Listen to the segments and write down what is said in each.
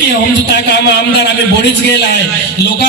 की समजता काम आमदार आम्ही बोडीच गेलाय लोक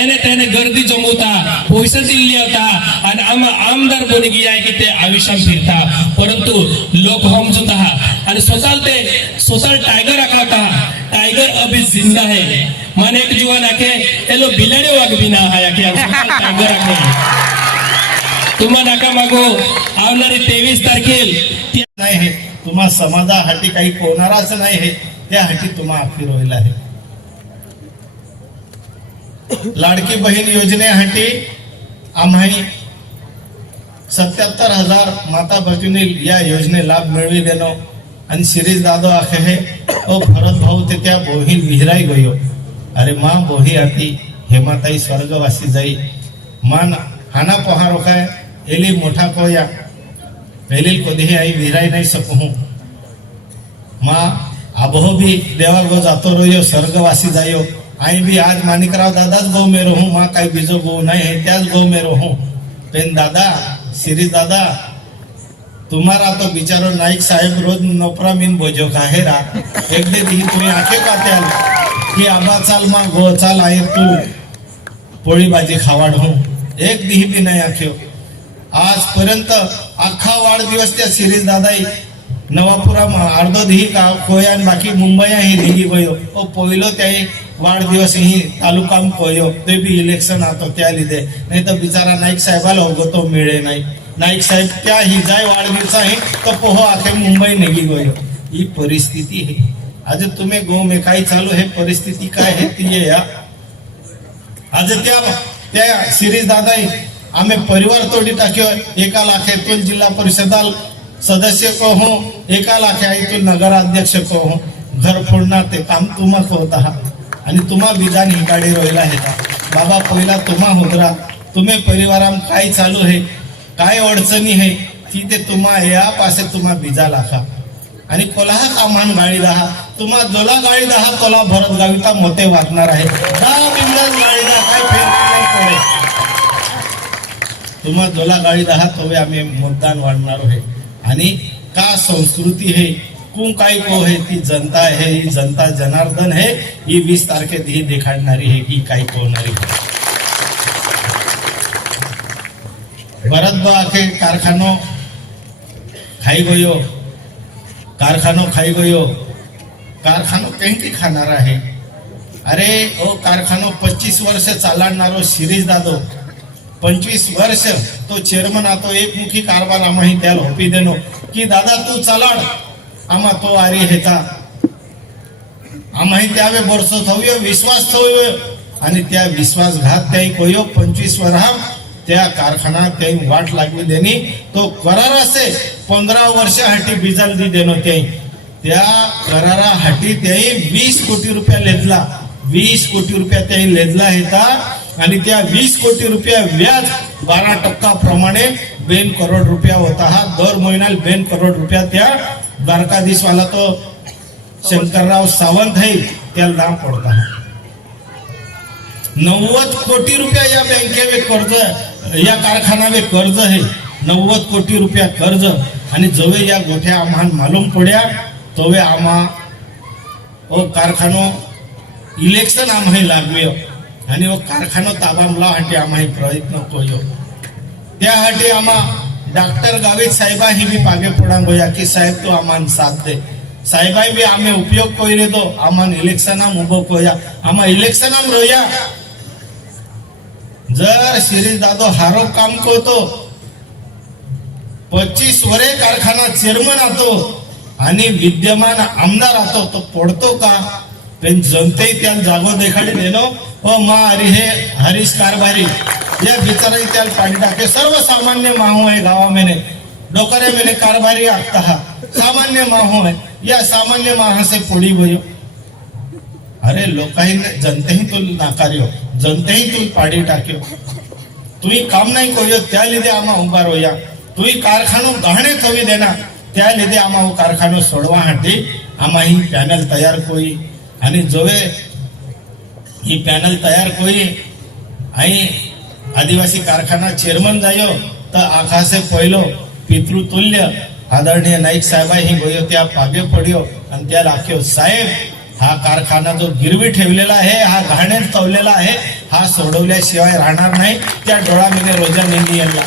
एने त्याने गर्दी जमवता पैसे दिल्ली होता आणि आम आमदार बनी गिया की ते आयुष्यात फिरता. परंतु लोक समजत आहात आणि स्वतः ते स्वतः टायगर आखावता टायगर अभी जिंदा है मन एक जीवन आखे एलो बिलाडे वाग बिना हा याके स्वतः टायगर आखे. तुम्हा नाका मागो. आवणारी तेवीस तारखेल. नाही आहे तुम्हा समाजासाठी काही कोणाराच नाही हे तुम्हा आपली होईल आहे. लाडकी बहीण योजनेसाठी आम्ही सत्याहत्तर हजार माता भगिनी या योजने लाभ मिळवी देणो आणि शिरीष दादो आखे हे ओ भरत भाऊ ते त्या बोही विहिराई गयो. अरे माँ बोही आती हेमाताई स्वर्गवासी जाई. मान हाना पोहा काय? एली मोठा कोया. एलील कधीही आई विहिराई नाही सकू. माँ अबहो भी देवल गो जातो रोयो स्वर्गवासी जायो। आई भी आज मानिकराव दादाच गो मे रोहू मा काही बीजो गो नाही हे त्याच गो में रोहू। पेन दादा श्री दादा तुम्हाला तो बिचारो नाईक साहेब रोज नोपरा मीन बोजो काहेरा एक दे दी तुम्ही आखे पात्याल की आबा चाल मा गो चाल आहे तू। पोळी भाजी खावाड हो एक दिही बी नाही आख्यो। आजपर्यंत अख्खा वाढदिवस त्या सिरीज दादाई नवापुरा अर्धोद ही का कोया आणि बाकी मुंबई ही निघी गयो ओ पहिलो त्याही वाढदिवस ही तालुकाम कोयो ते बी इलेक्शन आतो त्या लिदे. नाही तर बिचारा नाईक साहेबाला होगो तो मिळे नाही. नाईक साहेब त्या ही जाय वाढदिवस आहे तो पोहो आखे मुंबई निघी गयो ही परिस्थिती आहे. आज तुम्ही गो में काय चालू हे परिस्थिती काय आहे ती आहे या आज त्या त्या सिरीज दादाई आम्ही परिवार तोडी टाक्यो एका लाखेतून जिल्हा परिषदाल सदस्य को हो एका लाखातून नगराध्यक्ष को हो. घर फोडणार ते काम तुम्हा होत आहात. आणि तुम्हा विधान ही गाडी रोहिला आहे बाबा पहिला तुम्हा होतरा. तुम्ही परिवाराम काय चालू आहे? काय अडचणी आहे? ती ते तुम्हा या पासे तुम्हा बिजा लाखा. आणि कोलाहा कामान गाळी दहा. तुम्हा जोला गाळी दहा कोला भरत गाविता मोते वागणार आहे. दहा बिंदास दहा काय फेर तुम्हा जोला गाळी दहा तोवे आम्ही मतदान वाढणार आहे. आणि का संस्कृती हे कुं काय को है ती जनता है ही जनता जनार्दन है ही वीस तारखेत ही देखाडणारी है ही काही कोणारी? भरत आखे कारखानो खाई गयो कारखानो खाई गयो कारखानो कहीं खाणार आहे. अरे ओ कारखानो पच्चीस वर्ष चालणारो शिरीष दादो पंचवीस वर्ष तो चेअरमन आतो एक मुखी कारभार आम्ही त्याला होपी देनो की दादा तू चालाड. आम्हा तो आरी हेता. आम्ही त्यावे वर्ष थवयो विश्वास थवयो. आणि त्या विश्वासघात त्याही कोयो. पंचवीस वराम त्या कारखाना त्याही वाट लागली देणी. तो करार असे. पंधरा वर्षासाठी बिजाल दी देनो त्याही. त्या करारा हाटी त्याही वीस कोटी रुपया लेजला. वीस कोटी रुपया त्याही लेजला हेता. आणि त्या वीस कोटी रुपया व्याज बारा टक्का प्रमाणे बेन करोड रुपया होता हा. दर महिन्याला बेन करोड रुपया त्या द्वारकाधीशवाला तो शंकरराव सावंत है त्याला दाम पडता नव्वद कोटी रुपया या बँकेवे कर्ज या कारखानावे कर्ज आहे नव्वद कोटी रुपया कर्ज. आणि जवे या गोठ्या आम्हाला मालूम पड्या तवे आम्हा कारखानो इलेक्शन आम्हाला लागवे आणि ओ कारखानो ताबाम आम्हा आम्ही प्रयत्न कयो. त्यासाठी आम्हा डॉक्टर गावित साहेबा ही बी पागे पडांग होया की साहेब तो आम्हाला साथ दे. साहेबाई बी आम्ही उपयोग कोयले तो आम्हाला इलेक्शनाम उभो कोया. आम्हा इलेक्शनाम रोया. जर शिरीष दादो हारो काम करतो पच्चीस वरे कारखाना चेअरमन आतो आणि विद्यमान आमदार आतो तो पडतो का? पण जनते त्या जागो देखाडी देणं हो, व मा हरी हे हरीश कारभारी. या बिचाराई त्याला पाणी टाके सर्वसामान्य माहू आहे गावामेने डोकऱ्या मेने कारभारी आखता हा. सामान्य माहू आहे. या सामान्य माहा से पोड़ी भयो अरे लोकाही जनतेही तू नाकार्यो हो. जनतेही तू पाडी टाक्यो हो. तुम्ही काम नाही कोयो त्या लिधे आम्हा उभार होया. तुम्ही कारखानो गहणे कवी देना. त्या लिधे आम्हा कारखानो सोडवासाठी आम्हा ही पॅनल तयार कोई आणि जोवे ही पॅनल तयार कोई आई आदिवासी कारखाना चेअरमन जायो तर आकाशे पहिलो पितृतुल्य आदरणीय नाईक साहेबा ही गोयो त्या पागे पड्यो. आणि त्या राख्यो साहेब हा कारखाना जो गिरवी ठेवलेला आहे हा घाण्यात तवलेला आहे हा सोडवल्याशिवाय राहणार नाही. त्या डोळामध्ये रोजा नेंगी यांना.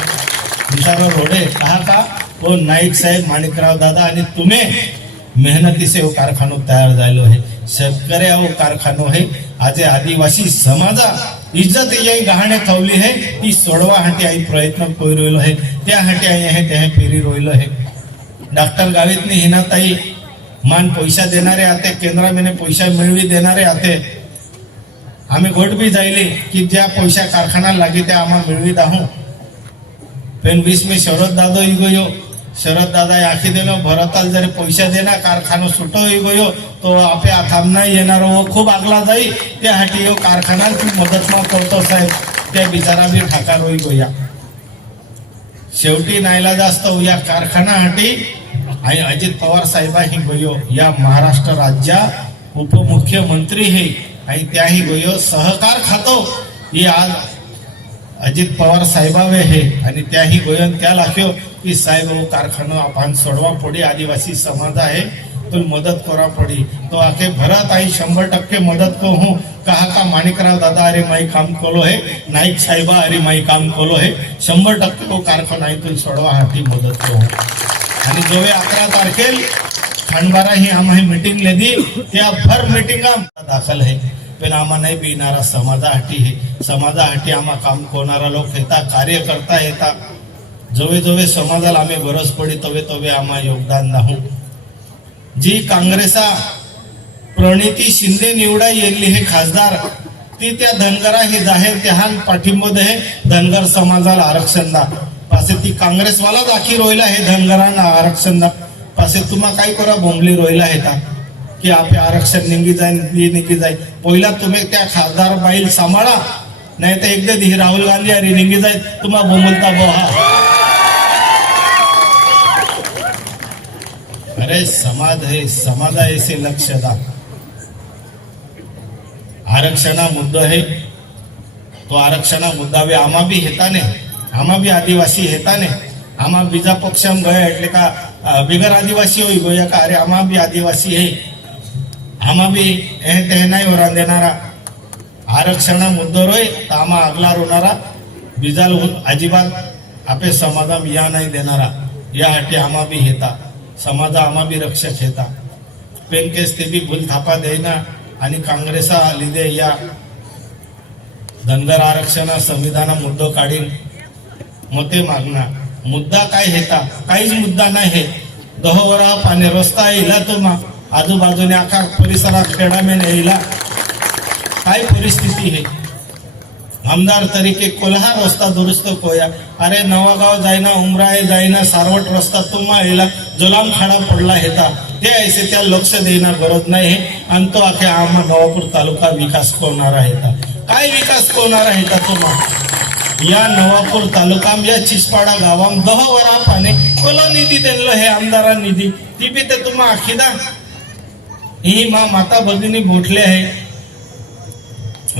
बिचारा रोडे कहा का? वो नाईक साहेब माणिकराव दादा आणि तुम्ही मेहनतीसे हो कारखानो तयार झालो आहे. शेतकऱ्या कारखानो है आज आदिवासी समाजा इज्जत याई गहाणे ठेवली है ती सोडवा हाटी आई प्रयत्न करू रोयलो है त्या हाटी आई आहे त्या फेरी रोहिलो है। डॉक्टर गावितनी हिनाताई मान पैसा देणारे आते केंद्रामध्ये पैसा मिळवी देणारे आते। आम्ही गोट बी जायले की ज्या पैसा कारखाना लागे त्या आम्हा मिळवीत आहो पण वीस मी शरद दादो इगो यो शरद दादा आखी देणं भरताल जरी पैसा देणार कारखानो सुटो ही गयो तो आपे थांबना येणार व खूप आगला जाई. त्यासाठी यो कारखाना मदत मा करतो साहेब. त्या बिचारा बी ठाकार होई गया शेवटी नायला जास्त हो या कारखानासाठी आणि अजित पवार साहेबा ही गयो या महाराष्ट्र राज्या उपमुख्यमंत्री हे. आणि त्याही गयो सहकार खातो. ही आज अजित पवार साहेबावे हे. आणि त्याही गोयन त्या लाख्यो. की साहेब हो, वो कारखानो आपण सोडवा पडी आदिवासी समाज आहे तो मदत करा पडी तो आखे भरत आई शंभर टक्के मदत को हूँ. कहा का माणिकराव दादा अरे माई काम कोलो है. नाईक साहेबा अरे माई काम कोलो है. शंभर टक्के तो कारखाना इथून सोडवा हाती मदत को हूँ. आणि जोवे अकरा तारखेल खांडबारा ही आम्हा मीटिंग लेदी त्या भर मीटिंग दाखल है पण आम्हा नाही बिनारा समाजासाठी हे. समाजासाठी आम्हा काम कोणारा लोक येता कार्यकर्ता येता जोवे जोवे समाजाला आम्ही गरज पडी तवे तवे आम्हा योगदान दाहू जी काँग्रेसा प्रणिती शिंदे निवडा येल्ली हे खासदार ती त्या धनगरा ही जाहीर त्याहान पाठिंबोद हे धनगर समाजाला आरक्षण दा. पासे ती काँग्रेसवाला दाखी रोयला हे धनगरांना आरक्षण दा. पासे तुम्हा काय करा बोंबली रोयला हे का की आपले आरक्षण निघी जाईन ही निघी जाईल पहिला तुम्ही त्या खासदार बाईल सांभाळा नाही तर एकदा धी राहुल गांधी अरे निघी जाईल तुम्हा बोंबलता बोहा अरे समाज है समाजा ऐसे लक्ष दा आरक्षणा मुद्दो आहे तो आरक्षणा मुद्दा बी आम्हा बी हेताने आम्हा बी आदिवासी हेताने आम्हा બીજા પક્ષમ ગયા એટલે કે અ, બિગર આદિવાસી હોય ગયા કે અરે આમાં બી આદિવાસી હે આમાં બી એ તેનાય વરાન દેનારા આરક્ષણના મુદ્દો રોય તો આમાં આગલા રોનારા બીજા લોકો અજીબાત આપે સમાધાન યા નહીં દેનારા या हाटी आम्हा बी हेता समाजा आम्हा बी रक्षक हेता पेन केस ते बी भूल थापा देना आणि काँग्रेसा लिदे या. धनगर आरक्षण संविधान मुद्दो काढीन. मते मागना मुद्दा काय हेता? काहीच मुद्दा नाही. हे दहोवरा पाणी रस्ता येईला तो मा आजूबाजूने आखा परिसरात खेडामेन येईला. काय परिस्थिती हे? आमदार तरीके कोल्हा रस्ता दुरुस्त कोया अरे नवागाव जायना उमराय जायना सारवट रस्ता तुम्हा येला जुलाम खाडा पडला हेता. ते ऐसे त्या लक्ष देणार गरज नाही हे. आणि तो अखे आम्हा नवापूर तालुका विकास कोणारा हेता. काय विकास कोणारा हेता तुम्हा या नवापूर तालुकाम या चिसपाडा गावाम दह वरा पाने कोला निधी दिलं हे आमदारा निधी. ती बी ते तुम्हा आखीदा ही मा माता भगिनी बोटले आहे.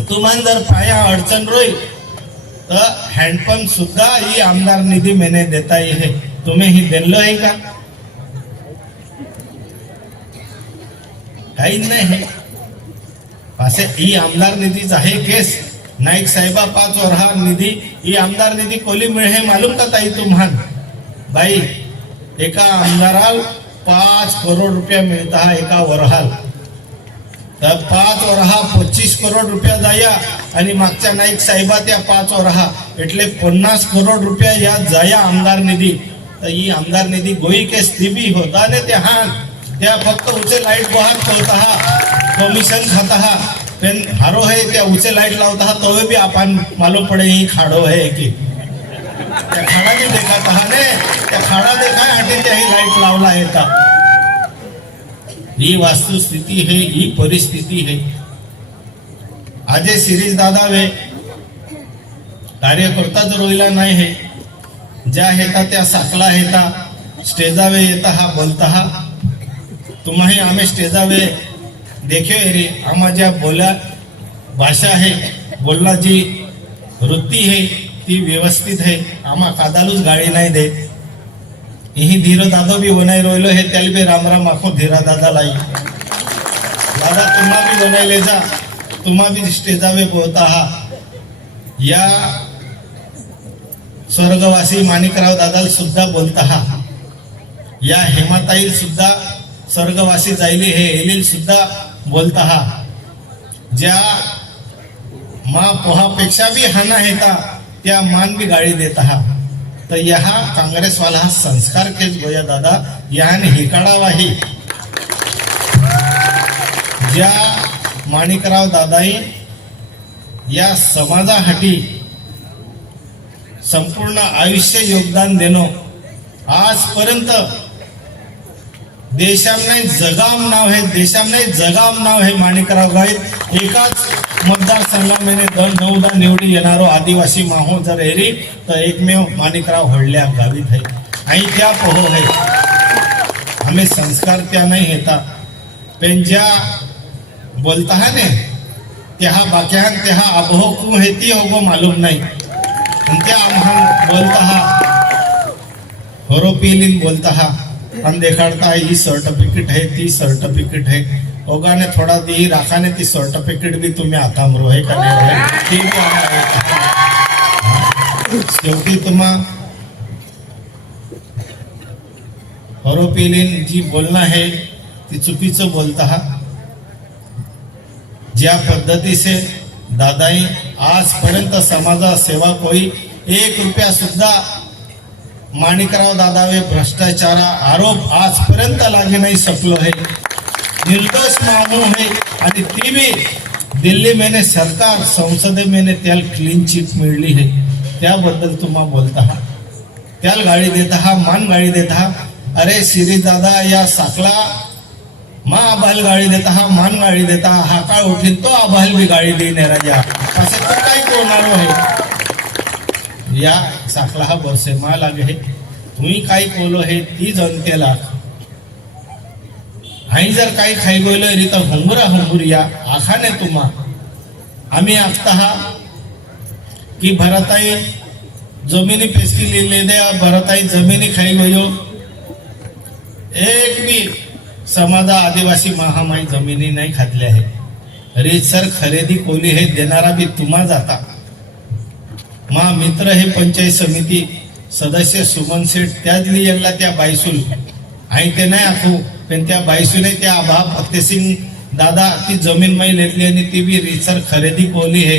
तुम्हाला जर पाया अडचण रोईल. तर हँडपंप सुद्धा ही आमदार निधी मेने देता येईल. तुम्ही ही दिलं आहे का? काही नाही. हे असे ही आमदार निधीच आहे केस. नाईक साहेबा पाच वरहा निधी ही आमदार निधी कोली मिळे हे मालूम का ताई तुम्हाला बाई एका आमदाराला पाच करोड रुपया मिळता एका वरहाल. तर पाच वरहा पच्चीस करोड रुपया जाया आणि मागच्या नाईक साहेबा त्या पाच वरहा એટલે पन्नास करोड रुपया या जाया आमदार निधी तर ही आमदार निधी गोई केस दिबी होता ने त्या हा त्या फक्त उचे लाईट वाहत ठेवता हा कमिशन खाता हा पण हारो है त्या उचे लाईट लावता हा तवे बी आपण मालूम पडे ही खाडो है की त्या खाडाने देखा हा ने त्या खाडा देखा आणि त्याही लाईट लावला येता ही वास्तुस्थिती हे ही परिस्थिती हे। आजे सिरीज दादा वे कार्यकर्ताच रोहिला नाही हे। ज्या हेता त्या साखला हेता स्टेजावे येता हा बोलता हा। तुम्हाही आम्ही स्टेजावे देखे रे आम्हा ज्या बोल्या भाषा आहे बोलला जी वृत्ती हे ती व्यवस्थित आहे आम्हा कादालूच गाळी नाही देत। ही धीरो दादो भी बनाई रोयलो हे त्याले भी राम राम आखो धीरा दादा लाई। दादा तुम्हा भी बी बनायले जा। तुम्हा बी स्टेजावे बोलता हा। या स्वर्गवासी माणिकराव दादाला सुद्धा बोलता हा। या हेमाताई सुद्धा स्वर्गवासी जायले हे एलील सुद्धा बोलता हा। ज्या मा पोहापेक्षा बी हाना हेता त्या मान बी गाळी देता हा। तर या काँग्रेसवाला हा संस्कार के गोया दादा. याने हिकाडावाही ज्या माणिकराव दादाई या समाजासाठी संपूर्ण आयुष्य योगदान देणं आजपर्यंत देशाम नाही जगाम नाव हे देशाम नाही जगाम नाव हे माणिकराव गाईत एकाच मतदारसंघामध्ये दर नऊदा निवडी येणारो आदिवासी माहो जर हेरी तर एकमेव माणिकराव हडल्या गावीत है आणि त्या पोहो है आम्ही संस्कार त्या नाही येता पण ज्या बोलता ने त्या बाक्यान त्या अभो कु है ती होगो मालूम नाही. त्या आम्हाला बोलता हा होरोपिलिन बोलता हा हम देखाड़ता है सर्टिफिकेट है ती सर्टिफिकेट है होगा ने थोड़ा दी राखा ने ती सर्टिफिकेट भी तुम्ही आता मरो है बी येतं. शेवटी तुम्हा होरोपिलिन जी बोलणं आहे ती चुकीचं बोलता हा ज्या पद्धती से दादाई आजपर्यंत समाजा सेवा कोई एक रुपया सुद्धा माणिकराव दादावे भ्रष्टाचारा आरोप आजपर्यंत लागे नाही सकलो है निर्दोष मानू है आणि ती बी दिल्ली मेने सरकार संसदे मेने त्याला क्लीन चिट मिळली है त्याबद्दल तुम्हा बोलता हा. त्याला गाडी देत हा मान गाडी देत हा. अरे श्री दादा या साकला मा आभाल गाडी देता हा मान गाडी देता हा. काळ उठील तो आबाल बी गाडी देणे राजा. असं तर काय कोणार आहे हो या साखला हा बरसे मा लागे हे तुम्ही काय बोलो हे? ती जनतेला आई जर काही खाई गोयलो री तर हुंबरा हुंबुरिया आखाने तुम्हा. आम्ही आखत हा की भरताई जमिनी पेसकी लिहिले द्या भरताई जमिनी खाई गयो एक बी समाजा आदिवासी महामाई जमिनी नाही खातल्या आहे. रीतसर खरेदी कोली हे देणारा बी तुम्हा जाता. मा मित्र हे पंचायत समिती सदस्य सुमन शेठ त्यातली यांना त्या बायसूल आणि ते नाही आखू. पण त्या बायसूने त्या आभा फतेसिंग दादा ती जमीन मै लेतली आणि ती बी रिसर खरेदी कोली है.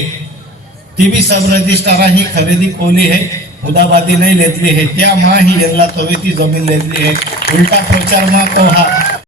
ती बी सब रजिस्ट्रारा ही खरेदी कोली है. उदाबादी नाही लेतली है. त्या मा ही यांना तवे ती जमीन लेतली है. उलटा प्रचार मा तो हा.